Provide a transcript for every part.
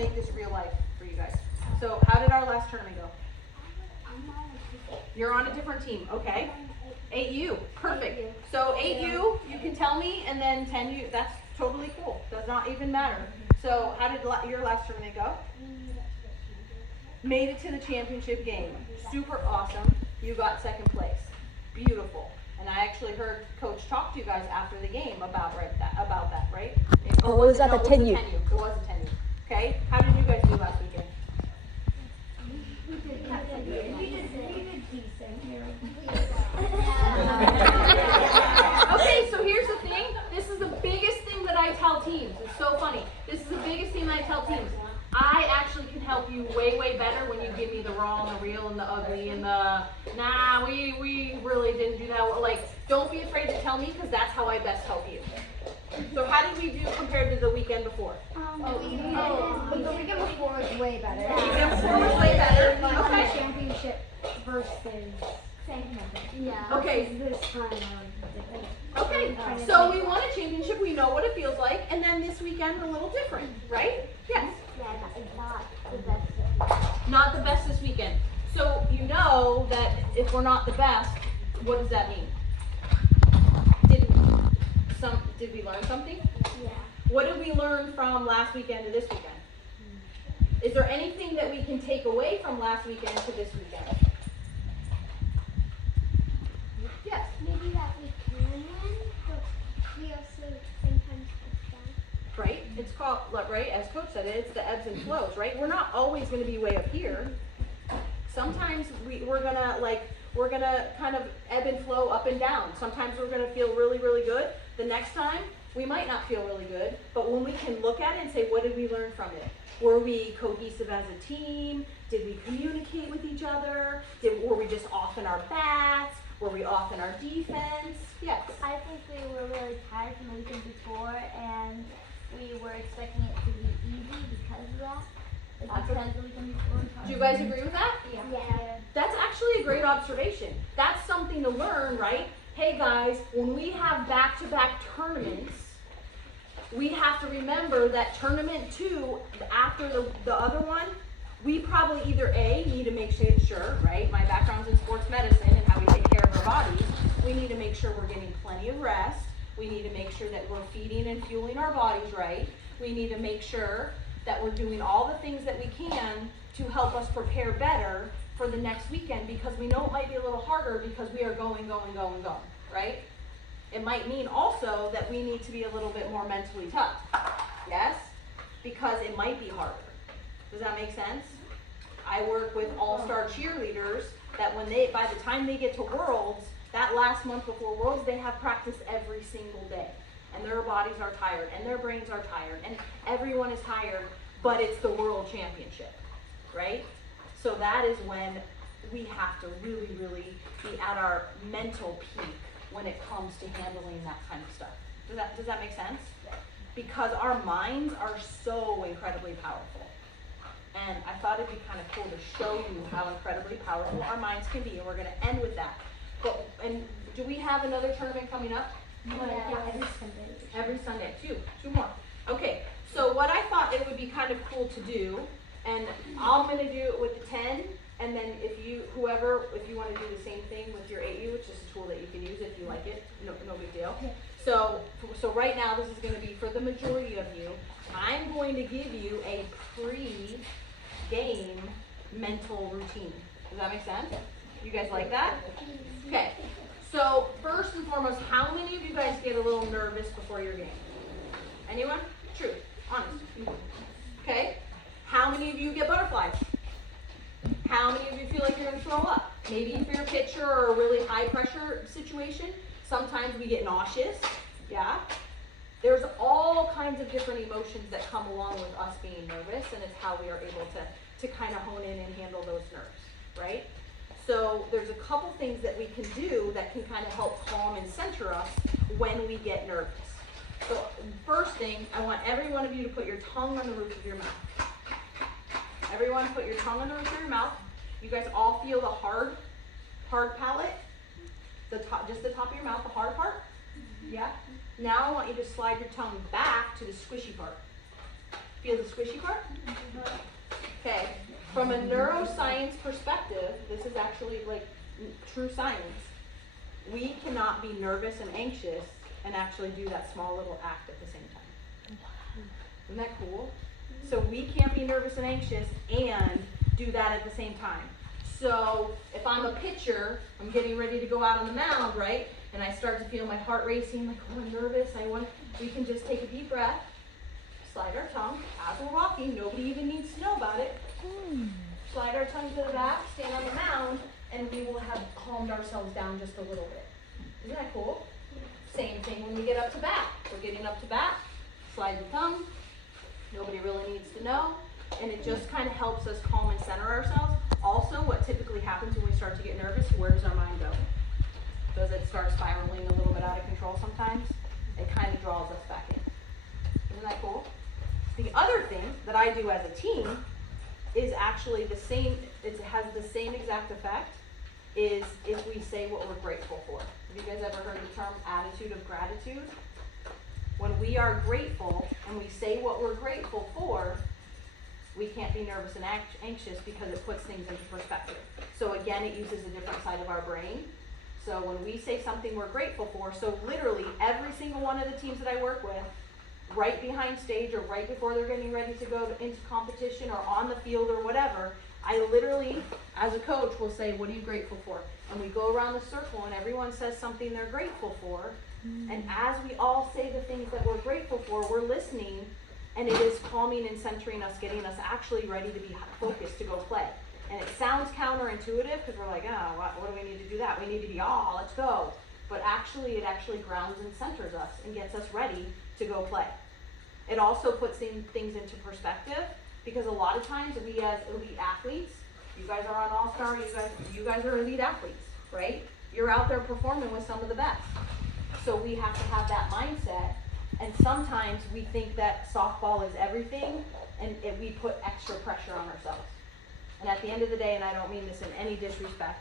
make this real life for you guys. So how did our last tournament go? You're on a different team, okay. 8U, perfect. So 8U, you can tell me, and then 10U, that's totally cool. Does not even matter. So how did your last tournament go? Made it to the championship game. Super awesome. You got second place. Beautiful. And I actually heard Coach talk to you guys after the game about that, right? Oh, it was at the 10U. It was a 10U. Okay. How did you guys do last weekend? We did decent. Okay, so here's the thing. This is the biggest thing that I tell teams. It's so funny. This is the biggest thing that I tell teams. I actually can help you way, way better when you give me the raw and the real and the ugly and the, nah, we really didn't do that. Like, don't be afraid to tell me, because that's how I best help you. So how did we do compared to the weekend before? But the weekend before was way better. The weekend before was way better. Okay. Championship versus yeah. Okay. This time Okay. So we won a championship. We know what it feels like, and then this weekend a little different, right? Yes. Yeah, it's not the best. Not the best this weekend. So you know that if we're not the best, what does that mean? Did we learn something? Yeah. What did we learn from last weekend to this weekend? Is there anything that we can take away from last weekend to this weekend? Yes. Maybe that we can win, but we also sometimes get down. Right? It's called, right, as Coach said, it's the ebbs and flows, right? We're not always going to be way up here. Sometimes we're gonna kind of ebb and flow up and down. Sometimes we're gonna feel really, really good. The next time, we might not feel really good, but when we can look at it and say, what did we learn from it? Were we cohesive as a team? Did we communicate with each other? Were we just off in our bats? Were we off in our defense? Yes. I think we were really tired from the weekend before, and we were expecting it to be easy because of that. Because the weekend before. Do you guys agree with that? Yeah. That's actually a great observation. That's something to learn, right? Hey guys, when we have back-to-back tournaments, we have to remember that tournament 2, after the other one, we probably either A, need to make sure, right? My background's in sports medicine and how we take care of our bodies. We need to make sure we're getting plenty of rest. We need to make sure that we're feeding and fueling our bodies right. We need to make sure that we're doing all the things that we can to help us prepare better for the next weekend, because we know it might be a little harder because we are going, right? It might mean also that we need to be a little bit more mentally tough, yes? Because it might be harder. Does that make sense? I work with all-star cheerleaders that by the time they get to Worlds, that last month before Worlds, they have practice every single day. And their bodies are tired, and their brains are tired, and everyone is tired, but it's the World Championship, right? So that is when we have to really, really be at our mental peak when it comes to handling that kind of stuff. Does that make sense? Because our minds are so incredibly powerful. And I thought it'd be kind of cool to show you how incredibly powerful our minds can be, and we're gonna end with that. And do we have another tournament coming up? Yeah, every Sunday. Every Sunday, two more. Okay, so what I thought it would be kind of cool to do, and I'm gonna do it with the 10, and then if you wanna do the same thing with your 8U, which is a tool that you can use if you like it, no big deal. So right now, this is gonna be for the majority of you. I'm going to give you a pre-game mental routine. Does that make sense? You guys like that? Okay. So first and foremost, how many of you guys get a little nervous before your game? Anyone? True. Honest. Okay. How many of you get butterflies? How many of you feel like you're going to throw up? Maybe if you're a pitcher or a really high pressure situation, sometimes we get nauseous. Yeah. There's all kinds of different emotions that come along with us being nervous, and it's how we are able to kind of hone in and handle those nerves, right? So there's a couple things that we can do that can kind of help calm and center us when we get nervous. So first thing, I want every one of you to put your tongue on the roof of your mouth. Everyone put your tongue on the roof of your mouth. You guys all feel the hard palate? Just the top of your mouth, the hard part? Yeah? Now I want you to slide your tongue back to the squishy part. Feel the squishy part? Okay. From a neuroscience perspective, this is actually like true science. We cannot be nervous and anxious and actually do that small little act at the same time. Isn't that cool? So we can't be nervous and anxious and do that at the same time. So if I'm a pitcher, I'm getting ready to go out on the mound, right? And I start to feel my heart racing, like, oh, I'm nervous. We can just take a deep breath, slide our tongue as we're walking. Nobody even needs to know about it. Slide our tongue to the back, stand on the mound, and we will have calmed ourselves down just a little bit. Isn't that cool? Same thing when we get up to bat. We're getting up to bat, slide the tongue. Nobody really needs to know. And it just kind of helps us calm and center ourselves. Also, what typically happens when we start to get nervous, where does our mind go? Does it start spiraling a little bit out of control sometimes? It kind of draws us back in. Isn't that cool? The other thing that I do as a team is actually the same, it has the same exact effect, is if we say what we're grateful for. Have you guys ever heard the term attitude of gratitude? When we are grateful and we say what we're grateful for, we can't be nervous and anxious because it puts things into perspective. So again, it uses a different side of our brain. So when we say something we're grateful for, so literally every single one of the teams that I work with, right behind stage or right before they're getting ready to go into competition or on the field or whatever, I literally, as a coach, will say, what are you grateful for? And we go around the circle and everyone says something they're grateful for. And as we all say the things that we're grateful for, we're listening, and it is calming and centering us, getting us actually ready to be focused to go play. And it sounds counterintuitive because we're like, oh, what do we need to do that? We need to be, let's go. But actually, it actually grounds and centers us and gets us ready to go play. It also puts things into perspective because a lot of times we as elite athletes, you guys are on All-Star, you guys are elite athletes, right? You're out there performing with some of the best. So we have to have that mindset. And sometimes we think that softball is everything and we put extra pressure on ourselves. And at the end of the day, and I don't mean this in any disrespect,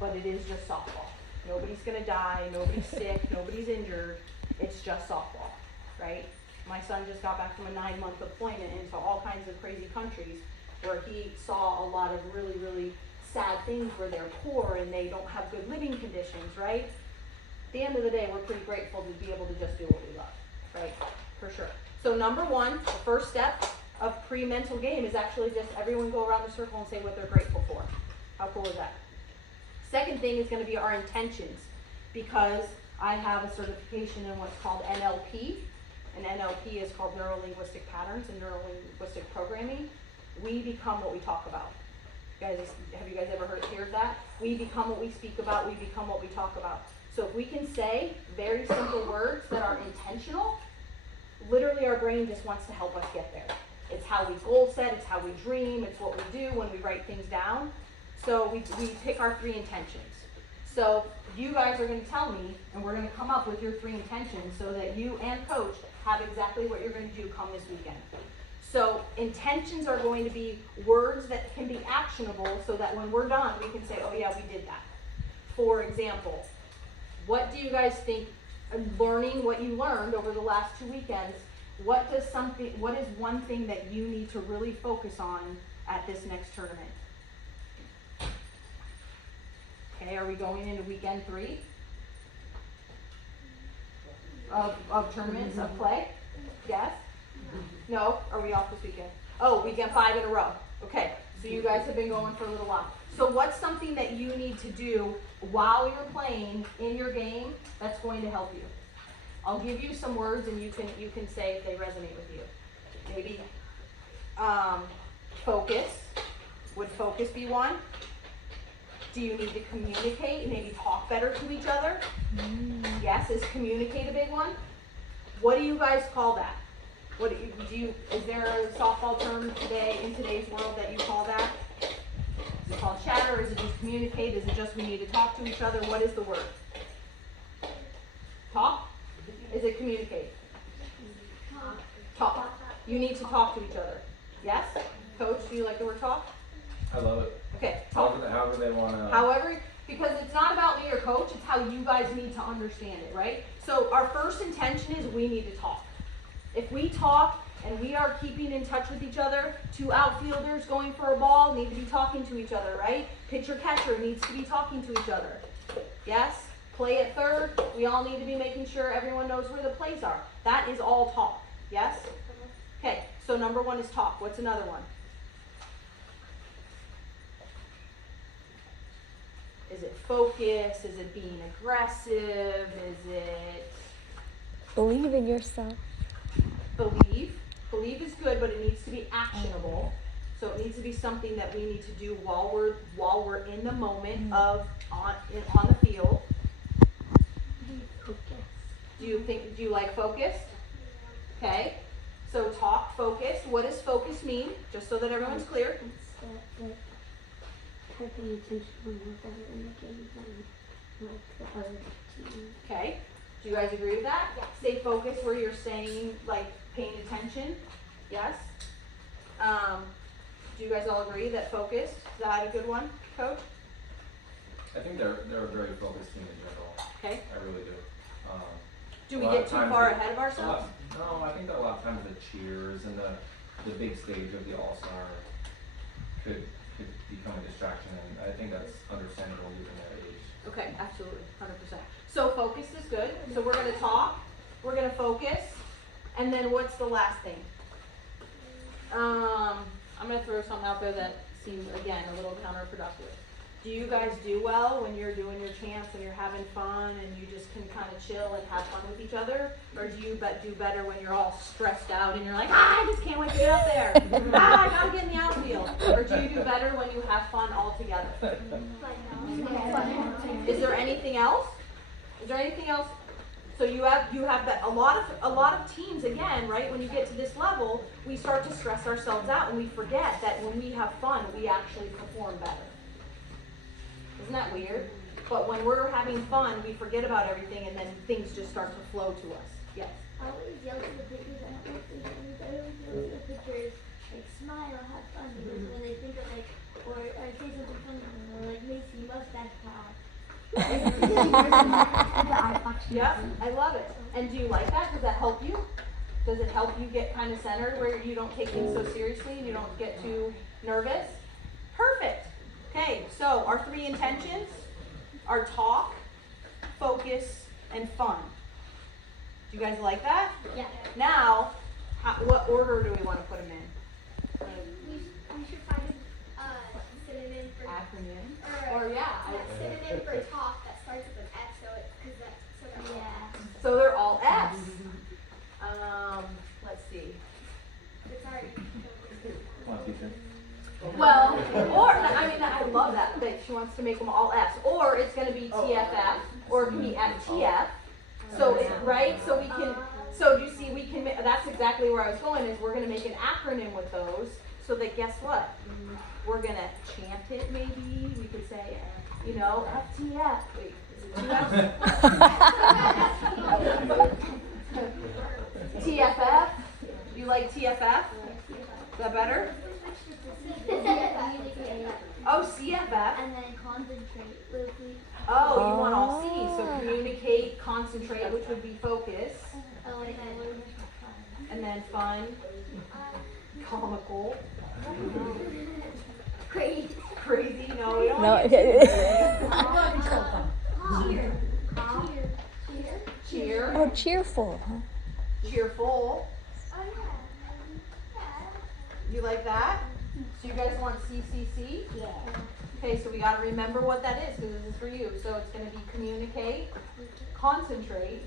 but it is just softball. Nobody's gonna die, nobody's sick, nobody's injured. It's just softball, right? My son just got back from a 9-month deployment into all kinds of crazy countries where he saw a lot of really, really sad things where they're poor and they don't have good living conditions, right? At the end of the day, we're pretty grateful to be able to just do what we love, right? For sure. So number one, the first step of pre-mental game is actually just everyone go around the circle and say what they're grateful for. How cool is that? Second thing is going to be our intentions, because I have a certification in what's called NLP, and NLP is called Neuro-Linguistic Patterns and Neuro-Linguistic Programming. We become what we talk about. Guys, have you guys ever heard that? We become what we speak about, we become what we talk about. So if we can say very simple words that are intentional, literally our brain just wants to help us get there. It's how we goal set, it's how we dream, it's what we do when we write things down. So we pick our 3 intentions. So you guys are going to tell me, and we're going to come up with your 3 intentions so that you and coach have exactly what you're going to do come this weekend. So intentions are going to be words that can be actionable so that when we're done, we can say, oh yeah, we did that. For example, what do you guys think, learning what you learned over the last 2 weekends, what is one thing that you need to really focus on at this next tournament? Okay, are we going into weekend 3 of tournaments, of play? Yes? No? Are we off this weekend? Oh, weekend 5 in a row. Okay, so you guys have been going for a little while. So what's something that you need to do while you're playing in your game that's going to help you? I'll give you some words and you can say if they resonate with you. Maybe focus. Would focus be one? Do you need to communicate, maybe talk better to each other? Yes, is communicate a big one? What do you guys call that? Is there a softball term today in today's world that you call that? Is it called chatter? Is it just communicate? Is it just we need to talk to each other? What is the word? Talk? Is it communicate? Talk. You need to talk to each other. Yes? Coach, do you like the word talk? I love it. Okay, talk. However they want to. However, because it's not about me or coach, it's how you guys need to understand it, right? So our first intention is we need to talk. If we talk, and we are keeping in touch with each other. 2 outfielders going for a ball need to be talking to each other, right? Pitcher catcher needs to be talking to each other. Yes? Play at third, we all need to be making sure everyone knows where the plays are. That is all talk. Yes? Okay, so number 1 is talk. What's another one? Is it focus? Is it being aggressive? Is it Believe in yourself. believe? Believe is good, but it needs to be actionable. So it needs to be something that we need to do while we're in the moment of on the field. Do you like focused? Okay. So talk, focused. What does focus mean? Just so that everyone's clear. Paying attention when we're better in the game than like the other team. Okay. Do you guys agree with that? Yes. Stay focused where you're saying, like, paying attention. Yes? Do you guys all agree that focused? Is that a good one, Coach? I think they're a very focused team in general. Okay. I really do. Do A we lot get of too times far they- ahead of ourselves? No, I think that a lot of times the cheers and the big stage of the All-Star could become a distraction, and I think that's understandable given their age. Okay, absolutely, 100%. So focused is good. So we're gonna talk, we're gonna focus, and then what's the last thing? I'm gonna throw something out there that seems, again, a little counterproductive. Do you guys do well when you're doing your chants and you're having fun and you just can kind of chill and have fun with each other? Or do you do better when you're all stressed out and you're like, I just can't wait to get out there. I gotta get in the outfield. Or do you do better when you have fun all together? Is there anything else? Is there anything else? So you have that a lot of teams, again, right, when you get to this level, we start to stress ourselves out and we forget that when we have fun, we actually perform better. Isn't that weird? But when we're having fun, we forget about everything and then things just start to flow to us. Yes. I always yell to the pitchers. I don't like to yell to the pitchers, like, smile, have fun, because when they think of, like, or say something funny, or like, Macy, mustache pal. Yep, I love it. And do you like that? Does that help you? Does it help you get kind of centered where you don't take things so seriously and you don't get too nervous? Perfect. Okay, so our 3 intentions are talk, focus, and fun. Do you guys like that? Yeah. Now, what order do we want to put them in? We should find a synonym for Acronym? Or yeah. synonym for talk that starts with an F, so that So they're all F's. Let's see. it's already. Come on, teacher. Well, or, I mean, I love that she wants to make them all F's. Or it's going to be TFF, or it can be FTF. So, right? So we can, so you see, we can, that's exactly where I was going, is we're going to make an acronym with those, so that guess what? We're going to chant it maybe. We could say, you know, FTF. Wait, is it 2 F's? TFF? You like TFF? Is that better? Oh, CFF. And then concentrate, Lucy. Oh, you want all C. So communicate, concentrate, which would be focus. Oh, and then fun. And then fun, comical, Crazy. crazy. No, we don't No. want cheer, Oh, cheerful. Huh? cheerful. Oh yeah. You like that? So you guys want CCC? Yeah. Okay, so we got to remember what that is because this is for you. So it's going to be communicate, concentrate,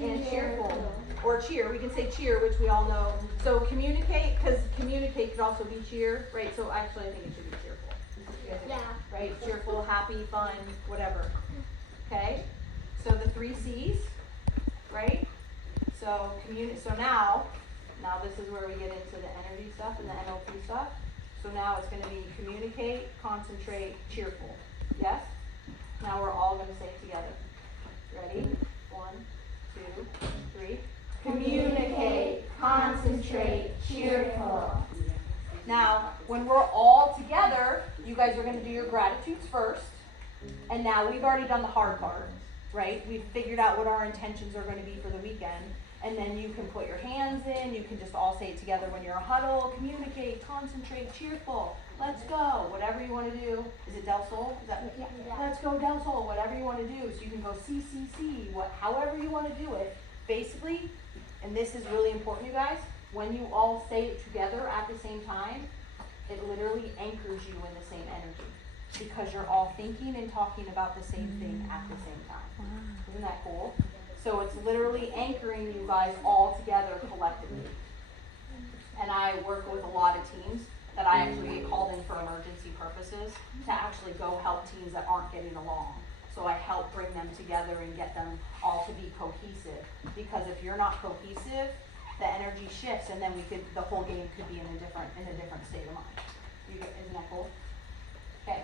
and cheerful. Or cheer. We can say cheer, which we all know. So communicate, because communicate could also be cheer, right? So actually, I think it should be cheerful. You guys agree? Yeah. Right? Cheerful, happy, fun, whatever. Okay? So the 3 C's, right? So so now this is where we get into the energy stuff and the NLP stuff. So now it's going to be communicate, concentrate, cheerful. Yes? Now we're all going to say it together. Ready? 1, 2, 3. Communicate, concentrate, cheerful. Now, when we're all together, you guys are going to do your gratitudes first. And now we've already done the hard part, right? We've figured out what our intentions are going to be for the weekend. And then you can put your hands in, you can just all say it together when you're a huddle, communicate, concentrate, cheerful, let's go, whatever you want to do. Is it Del Sol? Is that, Yeah. let's go Del Sol, whatever you want to do. So you can go C, however you want to do it. Basically, and this is really important, you guys, when you all say it together at the same time, it literally anchors you in the same energy because you're all thinking and talking about the same thing at the same time. Isn't that cool? So it's literally anchoring you guys all together collectively. And I work with a lot of teams that I actually get called in for emergency purposes to actually go help teams that aren't getting along. So I help bring them together and get them all to be cohesive. Because if you're not cohesive, the energy shifts and then the whole game could be in a different state of mind. Isn't that cool? Okay.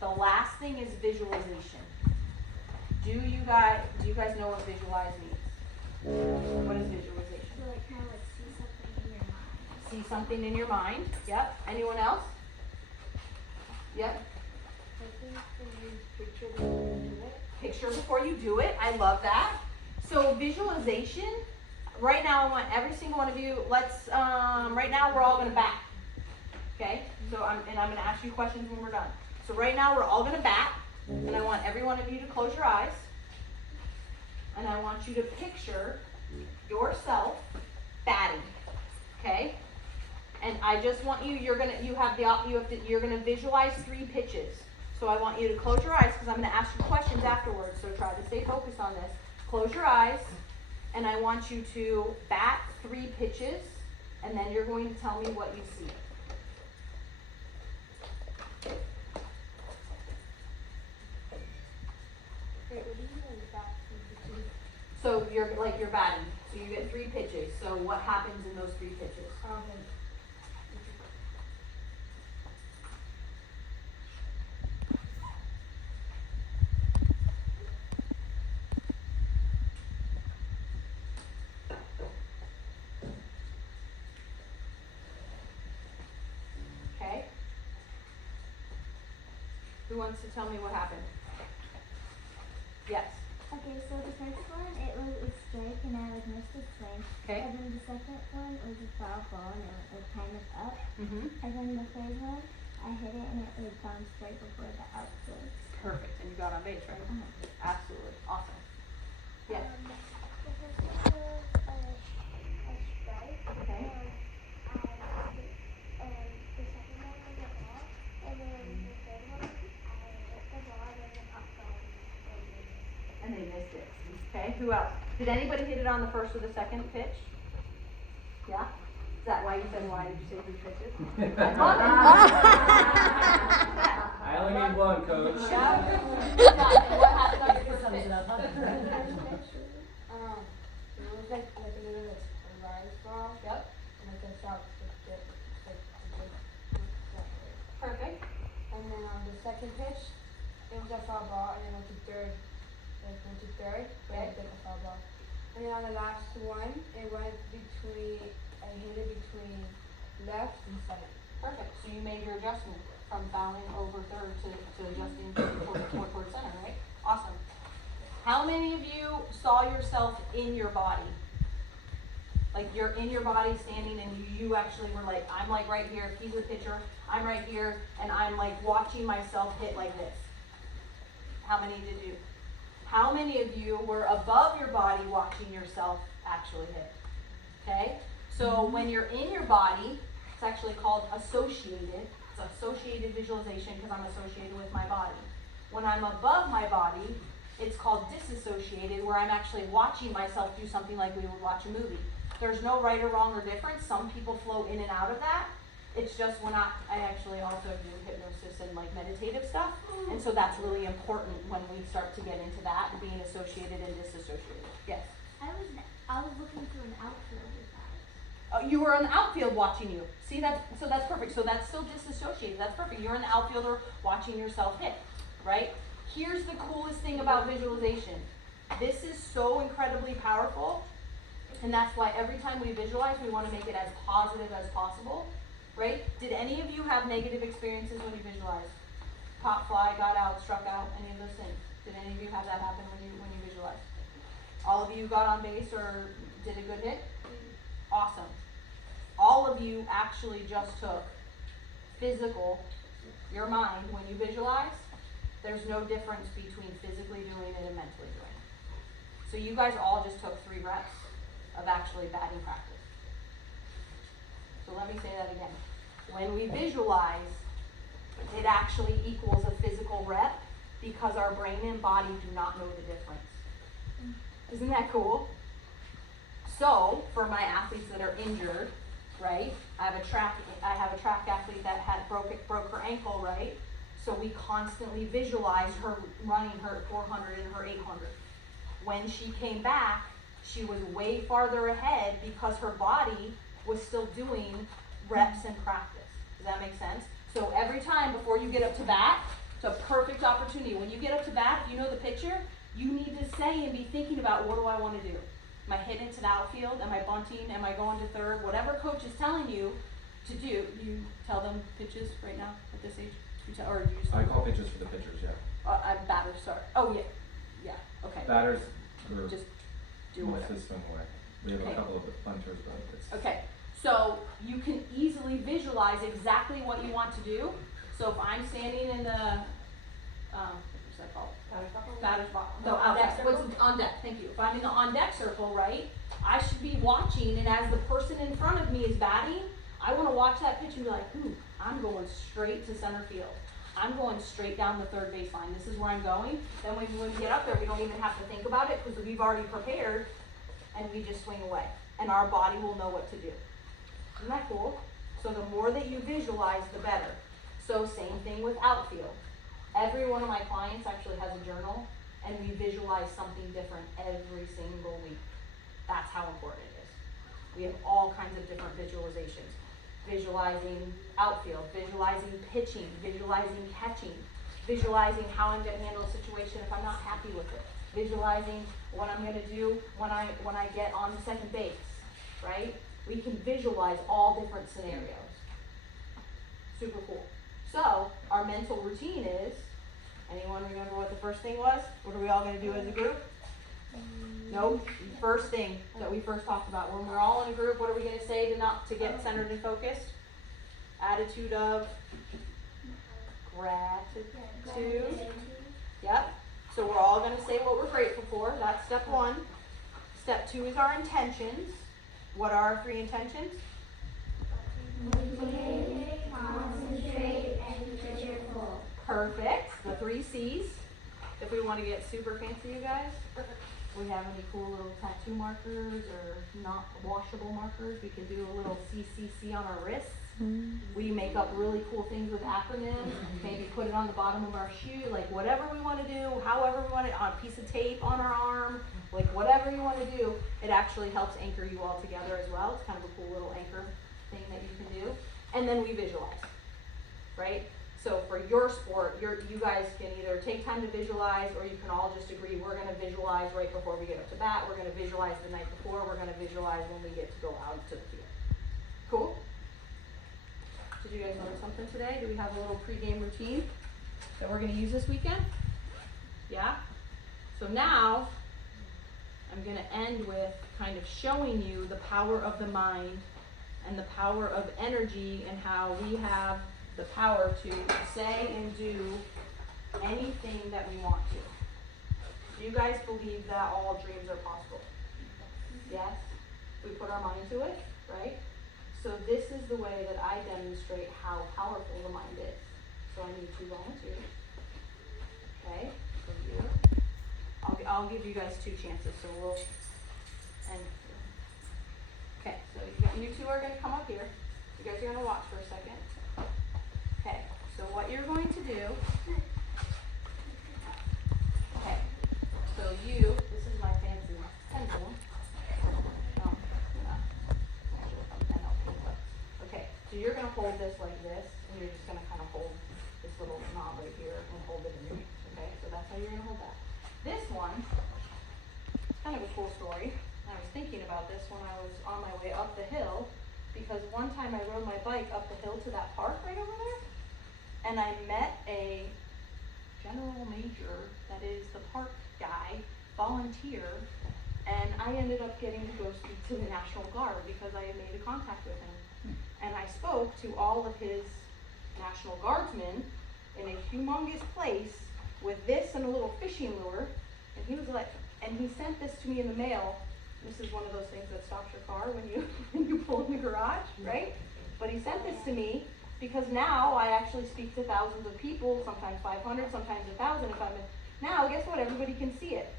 The last thing is visualization. Do you guys know what visualize means? What is visualization? So like kind of like see something in your mind. See something in your mind. Yep. Anyone else? Yep. I think when you picture before you do it. Picture before you do it. I love that. So visualization, right now I want every single one of you, right now we're all gonna bat. Okay? So I'm gonna ask you questions when we're done. So right now we're all gonna bat, and I want every one of you to close your eyes. And I want you to picture yourself batting. Okay? And I just want you're gonna visualize 3 pitches. So I want you to close your eyes because I'm gonna ask you questions afterwards. So try to stay focused on this. Close your eyes, and I want you to bat 3 pitches, and then you're going to tell me what you see. Wait, what do you mean back to the So you're batting. So you get 3 pitches. So what happens in those 3 pitches? Okay. Who wants to tell me what happened? Yes. Okay, so the first one, it was a strike and I missed a swing. Okay. And then the second one was a foul ball and it was kind of up. Mm-hmm. And then the third one, I hit it and it bounced right before the outfield. Perfect. And you got on base, right? Absolutely. Awesome. Yes. The first one was a strike. Okay. And the second one was a ball. And then the third one, I hit the ball and then up going. And they missed it. Okay. Who else? Did anybody hit it on the first or the second pitch? Yeah? Is that why you said why did you say 3 pitches? I love it. I only need one, coach. Yeah. What happened on your first pitch? It was like a little rise ball, Yep. and like a shot to get Perfect. And then on the second pitch, it was a foul ball, and then went to third, but Okay. I did a foul ball. And then on the last one, it went I hit it between left and center. Perfect. So you made your adjustment from fouling over third to adjusting toward center, right? Awesome. How many of you saw yourself in your body? Like you're in your body standing and you actually were like, I'm like right here, he's the pitcher, I'm right here, and I'm like watching myself hit like this. How many did you? How many of you were above your body watching yourself actually hit? Okay? So when you're in your body, it's actually called associated. It's associated visualization because I'm associated with my body. When I'm above my body, it's called disassociated, where I'm actually watching myself do something like we would watch a movie. There's no right or wrong or difference. Some people flow in and out of that. It's just when I actually also do hypnosis and like meditative stuff. And so that's really important when we start to get into that, being associated and disassociated. Yes? I was looking for an outfield with that. You were in the outfield watching you. See, that's perfect. So that's still disassociated. That's perfect. You're in the outfielder watching yourself hit, right? Here's the coolest thing about visualization. This is so incredibly powerful, and that's why every time we visualize, we want to make it as positive as possible, right? Did any of you have negative experiences when you visualized? Pop fly, got out, struck out, any of those things? Did any of you have that happen when you visualized? All of you got on base or did a good hit? Awesome. All of you actually just took physical, your mind, when you visualize, there's no difference between physically doing it and mentally doing it. So you guys all just took 3 reps of actually batting practice. So let me say that again. When we visualize, it actually equals a physical rep because our brain and body do not know the difference. Isn't that cool? So for my athletes that are injured, right? I have a track athlete that broke her ankle, right? So we constantly visualize her running her 400 and her 800. When she came back, she was way farther ahead because her body was still doing reps and practice. Does that make sense? So every time before you get up to bat, it's a perfect opportunity. When you get up to bat, if you know the pitcher, you need to say and be thinking about, what do I want to do? Am I hitting to the outfield? Am I bunting? Am I going to third? Whatever coach is telling you to do, you tell them pitches right now at this age? Or you just I call pitches for the pitchers, yeah. I'm batters, sorry. Oh, yeah. Yeah, okay. Batters, we're Just do whatever. mostly swing away. We have Okay. a couple of bunters, but it's. Okay, so you can easily visualize exactly what you want to do. So if I'm standing in the, what's that called? Batter's box. No, On deck outside. What's circle? on deck? Thank you. If I'm in the on deck circle, right, I should be watching, and as the person in front of me is batting, I want to watch that pitch and be like, ooh, I'm going straight to center field. I'm going straight down the third baseline. This is where I'm going. Then when we get up there, we don't even have to think about it because we've already prepared, and we just swing away, and our body will know what to do. Isn't that cool? So the more that you visualize, the better. So same thing with outfield. Every one of my clients actually has a journal, and we visualize something different every single week. That's how important it is. We have all kinds of different visualizations. Visualizing outfield, visualizing pitching, visualizing catching, visualizing how I'm gonna handle a situation if I'm not happy with it, visualizing what I'm gonna do when I get on to second base, right? We can visualize all different scenarios. Super cool. So, our mental routine is, anyone remember what the first thing was? What are we all gonna do as a group? Nope. First thing that we first talked about, when we're all in a group, what are we gonna say to get centered and focused? Attitude of gratitude. Yep. So we're all gonna say what we're grateful for. That's step 1. Step 2 is our intentions. What are our 3 intentions? Motivate, concentrate, and cheerful. Perfect. The 3 C's. If we want to get super fancy, you guys, we have any cool little tattoo markers or not washable markers, we can do a little CCC on our wrists. We make up really cool things with acronyms, maybe put it on the bottom of our shoe, like whatever we want to do, however we want it, on a piece of tape on our arm, like whatever you want to do, it actually helps anchor you all together as well. It's kind of a cool little anchor thing that you can do. And then we visualize, right? So for your sport, you guys can either take time to visualize, or you can all just agree, we're gonna visualize right before we get up to bat, we're gonna visualize the night before, we're gonna visualize when we get to go out to the field. Cool? Did you guys learn something today? Do we have a little pregame routine that we're gonna use this weekend? Yeah? So now, I'm gonna end with kind of showing you the power of the mind and the power of energy, and how we have the power to say and do anything that we want to. Do you guys believe that all dreams are possible? Yes? We put our mind to it, right? So this is the way that I demonstrate how powerful the mind is. So I need 2 volunteers. Okay, so you. I'll give you guys 2 chances, so we'll end. Okay, so you 2 are gonna come up here. You guys are gonna watch for a second. Okay, so what you're going to do, okay, so this is my fancy pencil. Okay, so you're gonna hold this like this, and you're just gonna kind of hold this little knob right here and hold it in your hand, okay? So that's how you're gonna hold that. This one, it's kind of a cool story. I was thinking about this when I was on my way up the hill, because one time I rode my bike up the hill to that park right over there, and I met a general major, that is the park guy, volunteer, And I ended up getting to go speak to the National Guard because I had made a contact with him. And I spoke to all of his National Guardsmen in a humongous place with this and a little fishing lure. And he was like, and he sent this to me in the mail. This is one of those things that stops your car when you pull in the garage, right? But he sent this to me because now I actually speak to thousands of people, sometimes 500, sometimes 1,000. Now, guess what? Everybody can see it.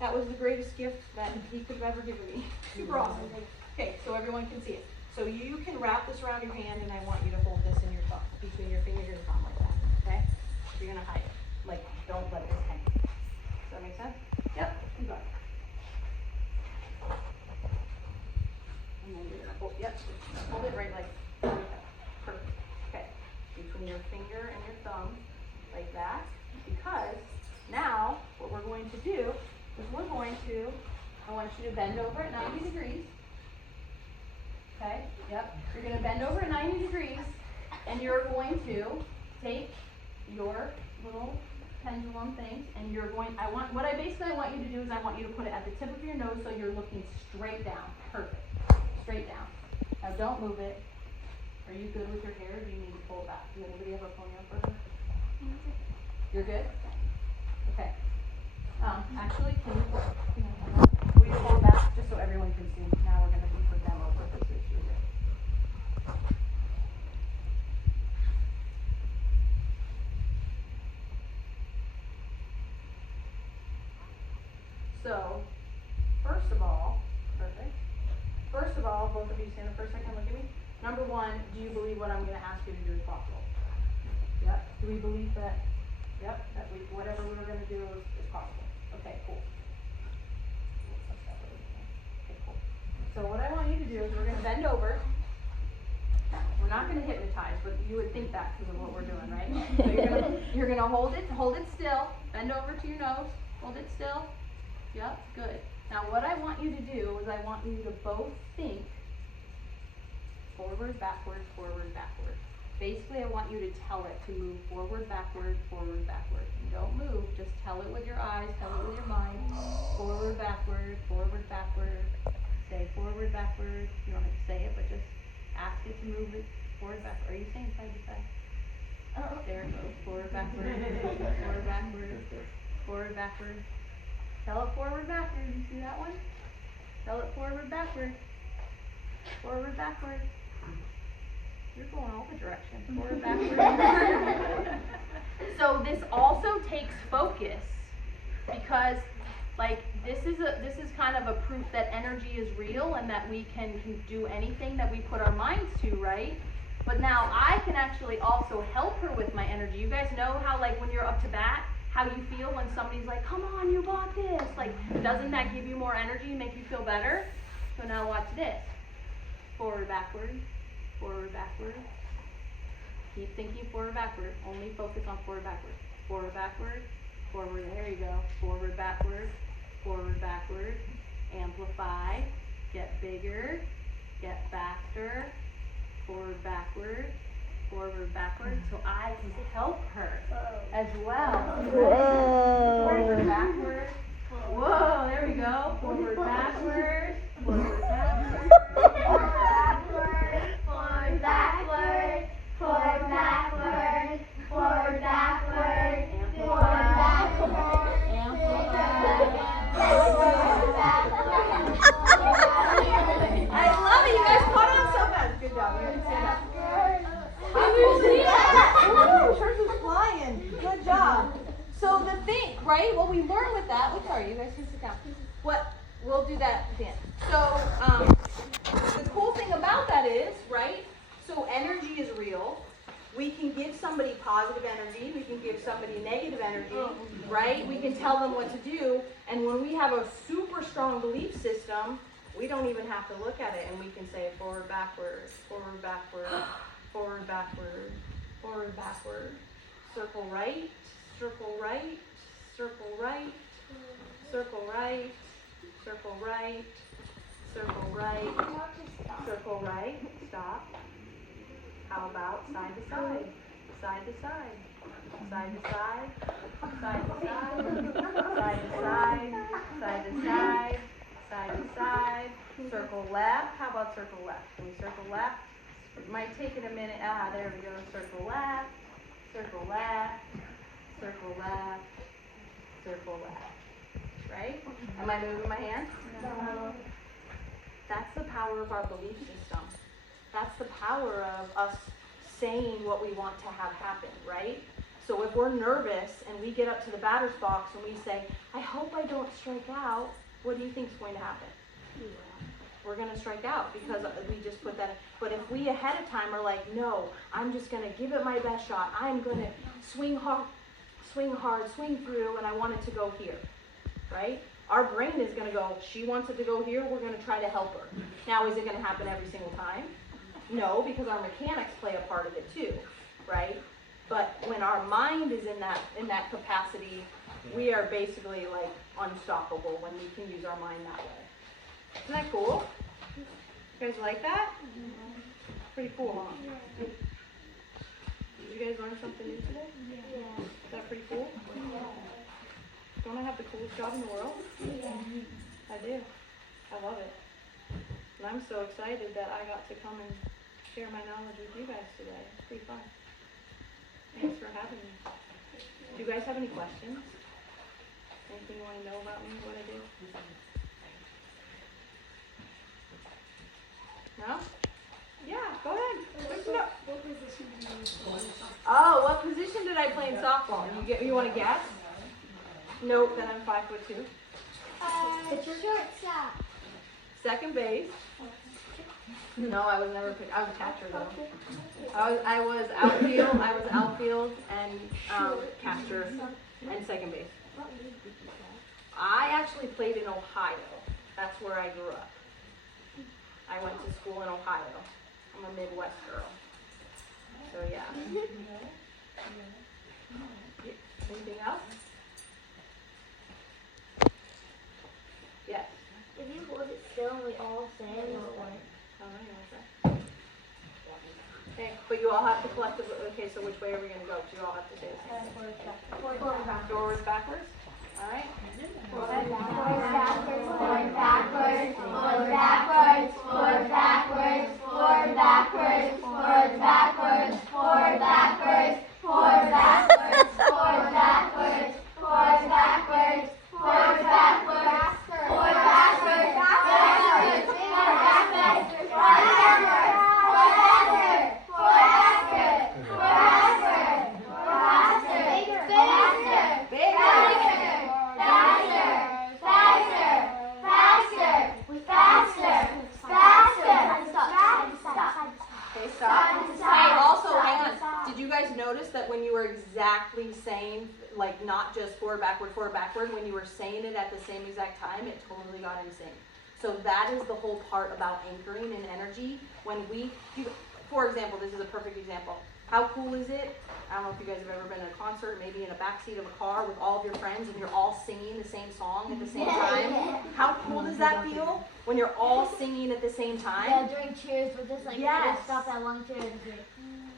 That was the greatest gift that he could have ever given me. Super awesome. Okay, so everyone can see it. So you can wrap this around your hand, and I want you to hold this in your thumb, between your fingers and thumb like that, okay? You're gonna hide it. Like, don't let it hang. Does that make sense? Yep, you got it. And then you're gonna hold, yep, just hold it right like that. Perfect. Okay, between your finger and your thumb, like that, because now what we're going to do is I want you to bend over at 90 degrees. Okay, yep. You're going to bend over at 90 degrees, and you're going to take your little pendulum thing, and you're going, I want you to do is I want you to put it at the tip of your nose so you're looking straight down. Perfect. Straight down. Now don't move it. Are you good with your hair, or do you need to pull it back? Does anybody have a ponytail for her? You're good? Okay. Actually, can we pull it back just so everyone can see? Now we're going to do for demo purposes here. So, first of all, perfect. First of all, both of you stand up for a second, look at me. Number one, do you believe what I'm going to ask you to do is possible? Yep. Do we believe that? Yep. That whatever we were going to do is possible. Okay, cool. Okay, cool. So what I want you to do is we're going to bend over. We're not going to hypnotize, but you would think that because of what we're doing, right? So you're going to hold it still. Bend over to your nose. Hold it still. Yep, good. Now what I want you to do is I want you to both think forward, backward, forward, backward. Basically, I want you to tell it to move forward, backward, forward, backward. And don't move, just tell it with your eyes, tell it with your mind. Forward, backward, backward. Say forward, backward. You don't have to say it, but just ask it to move it forward, backward. Are you saying side to side? Oh, there it goes. Forward, backward, forward, backward, forward, backward. Tell it forward, backward. You see that one? Tell it forward, backward. Forward, backward. You're going all the directions. Forward, backward. So this also takes focus because, like, this is kind of a proof that energy is real and that we can do anything that we put our minds to, right? But now I can actually also help her with my energy. You guys know how, like, when you're up to bat, how you feel when somebody's like, come on, you got this. Like, doesn't that give you more energy and make you feel better? So now watch this. Forward, backward. Forward, backward. Keep thinking forward, backward. Only focus on forward, backward. Forward, backward. Forward, there you go. Forward, backward. Forward, backward. Amplify. Get bigger. Get faster. Forward, backward. Forward, backward. So I can help her as well. Whoa. Forward, backward. Whoa, there we go. Forward, backward. Forward, backward. Forward, backward. Forward, backward. Forward, backward. Forward, backward. Forward, backward. I love it. You guys caught on so fast. Good job. You can stand up. Ooh, church is flying. Good job. So the thing, right? What we learn with that. Oh, sorry, you guys can sit down. What we'll do that at the end. So the cool thing about that is, right? So energy is real. We can give somebody positive energy. We can give somebody negative energy, right? We can tell them what to do. And when we have a super strong belief system, we don't even have to look at it, and we can say forward, backward, forward, backward, forward, backward, forward, backward, circle right, circle right, circle right, circle right, circle right, circle right, circle right, stop. How about side to side, side to side, side to side, side to side, side to side, side to side, side to side, circle left. How about circle left? Can we circle left? It might take it a minute. Ah, there we go. Circle left, circle left, circle left, circle left. Right? Am I moving my hand? No. That's the power of our belief system. That's the power of us saying what we want to have happen, right? So if we're nervous and we get up to the batter's box and we say, I hope I don't strike out, what do you think is going to happen? We're going to strike out because we just put that in. But if we ahead of time are like, no, I'm just going to give it my best shot. I'm going to swing hard, swing through, and I want it to go here, right? Our brain is going to go, she wants it to go here, we're going to try to help her. Now, is it going to happen every single time? No, because our mechanics play a part of it too, right? But when our mind is in that capacity, we are basically like unstoppable when we can use our mind that way. Isn't that cool? You guys like that? Pretty cool, huh? Did you guys learn something new today? Yeah. Is that pretty cool? Don't I have the coolest job in the world? I do. I love it. And I'm so excited that I got to come and share my knowledge with you guys today. It's pretty fun. Thanks for having me. Do you guys have any questions? Anything you want to know about me, what I do? No? Yeah, go ahead. Listen up. What position do you play in softball? Oh, what position did I play in softball? You want to guess? Nope, then I'm 5'2". Shortstop. Second base. No, I was never picked. I was a catcher though. I was outfield. I was outfield and catcher and second base. I actually played in Ohio. That's where I grew up. I went to school in Ohio. I'm a Midwest girl. So yeah. Anything else? Yes. If you hold it still and we all say it, will it work? Oh, no, you want that? Okay, but you all have to collectively, okay, so which way are we going to go? 'Cause you all have to say the same thing. Forwards, backwards? All right. Forward, backwards, forward, backwards, forward, backwards, forward, backwards, forward, backwards, forward, backwards, forward, backwards, forward, backwards, forward, backwards, forward, backwards, forward, backwards, forward, backwards, Notice that when you were exactly saying, like not just forward, backward, when you were saying it at the same exact time, it totally got in sync. So that is the whole part about anchoring in energy. When for example, this is a perfect example. How cool is it? I don't know if you guys have ever been in a concert, maybe in a backseat of a car with all of your friends and you're all singing the same song at the same time. How cool does that feel when you're all singing at the same time? Yeah, during cheers, we're just like, Yes. stop at one cheer and say,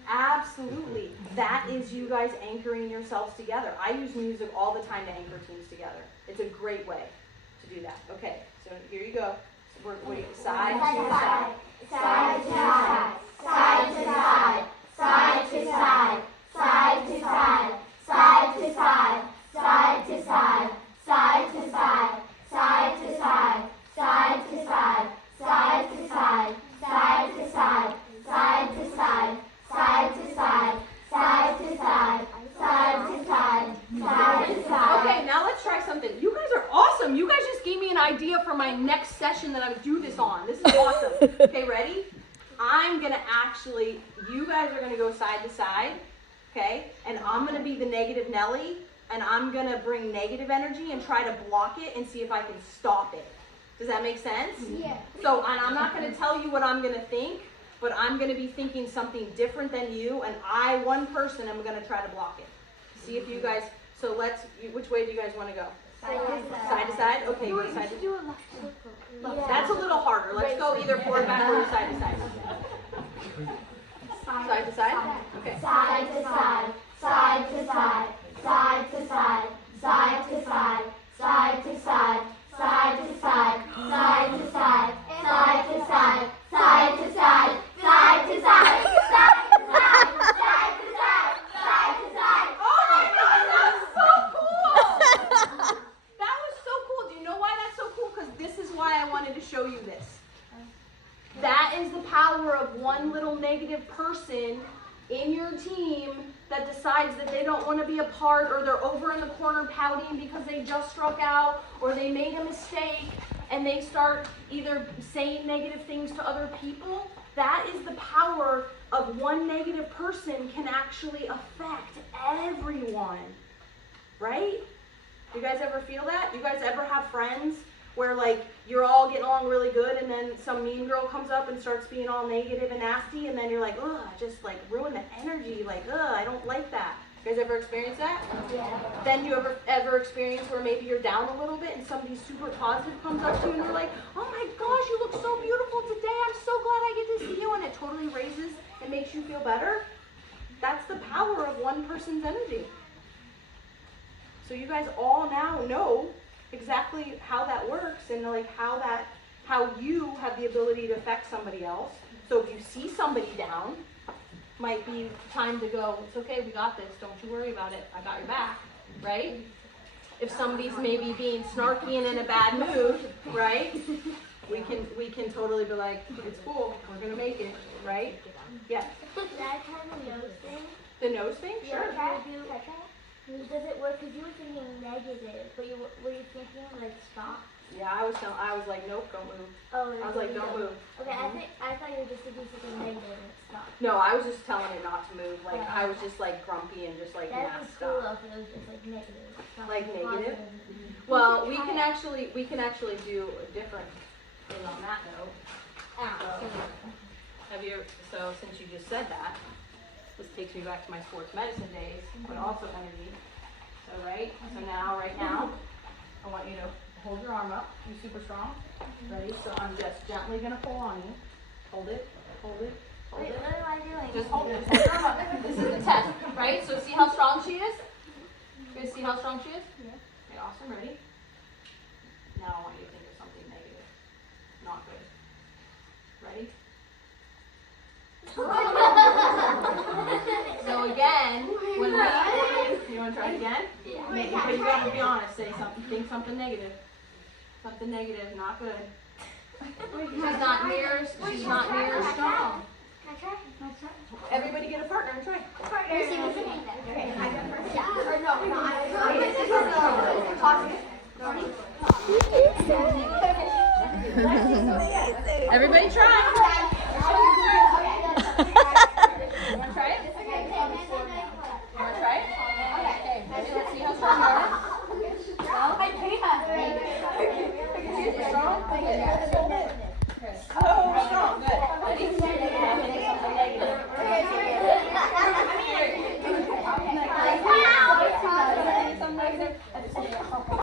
Absolutely. That is you guys anchoring yourselves together. I use music all the time to anchor teams together. It's a great way to do that. Okay, so here you go. We're side to side. side to side, side to side, side to side, side to side, side to side, side to side, side to side, side to side, side to side, side to side, side to side, side to side, side to side, side to side, side to side, side to side. Okay, now let's try something. You guys are awesome. You guys just gave me an idea for my next session that I would do this on. This is awesome. Okay, ready? I'm gonna actually, you guys are gonna go side to side, okay? And I'm gonna be the negative Nelly, and I'm gonna bring negative energy and try to block it and see if I can stop it. Does that make sense? Yeah. So, and I'm not gonna tell you what I'm gonna think, but I'm gonna be thinking something different than you, and I, one person, am gonna try to block it. See if you guys, so which way do you guys wanna go? Side to side. Side to side? Okay, no, side to do a left circle. That's a little harder. Let's go either forward, backward, or side to side. Side to side? Okay. Side to side, side to side, side to side, side to side, side to side, side to side, side of one little negative person in your team that decides that they don't want to be a part, or they're over in the corner pouting because they just struck out or they made a mistake, and they start either saying negative things to other people, that is the power of one negative person can actually affect everyone, right? You guys ever feel that? You guys ever have friends where like you're all getting along really good and then some mean girl comes up and starts being all negative and nasty, and then you're like, ugh, just like ruin the energy, like, ugh, I don't like that. You guys ever experience that? Yeah. Then you ever experience where maybe you're down a little bit and somebody super positive comes up to you and they're like, oh my gosh, you look so beautiful today, I'm so glad I get to see you, and it totally raises and makes you feel better? That's the power of one person's energy. So you guys all now know exactly how that works, and like how you have the ability to affect somebody else. So if you see somebody down, might be time to go, it's okay, we got this, don't you worry about it, I got your back, right? If somebody's maybe being snarky and in a bad mood, right? We can totally be like, it's cool, we're gonna make it, right? Yes. That kind of nose thing. The nose thing? Sure. Yeah, does it work? Because you were thinking negative, but were you thinking like stop? Yeah, I was like, nope, don't move. Oh, I was like, don't move. Okay, I thought you were just thinking something negative and stop. No, I was just telling it not to move. Like, I was just like grumpy and just like, That nah, was cool stop. though, if it was just like negative. Stop. Like negative? Positive. Well, we can actually do a different thing on that note. So since you just said that, this takes me back to my sports medicine days, but also energy. So right now, I want you to hold your arm up, be super strong. Ready? So I'm just gently gonna pull on you. Hold it, hold it, hold Wait, it. what am I doing? Just hold it, hold your arm up. This is the test, right? So see how strong she is? You guys see how strong she is? Yeah. Okay, awesome, ready? Now I want you to think of something negative. Not good. Ready? So again, when you want to try it again? Yeah. Okay, you gotta be honest, say something, think something negative. Something negative, not good. She's not near as strong. Can I try? Everybody get a partner and try. Let's see what's in it. Okay, I go first. Yeah. Or no, Everybody try. You wanna try it? You wanna try it? Okay, ready? Let's see how strong you are. Strong? Okay.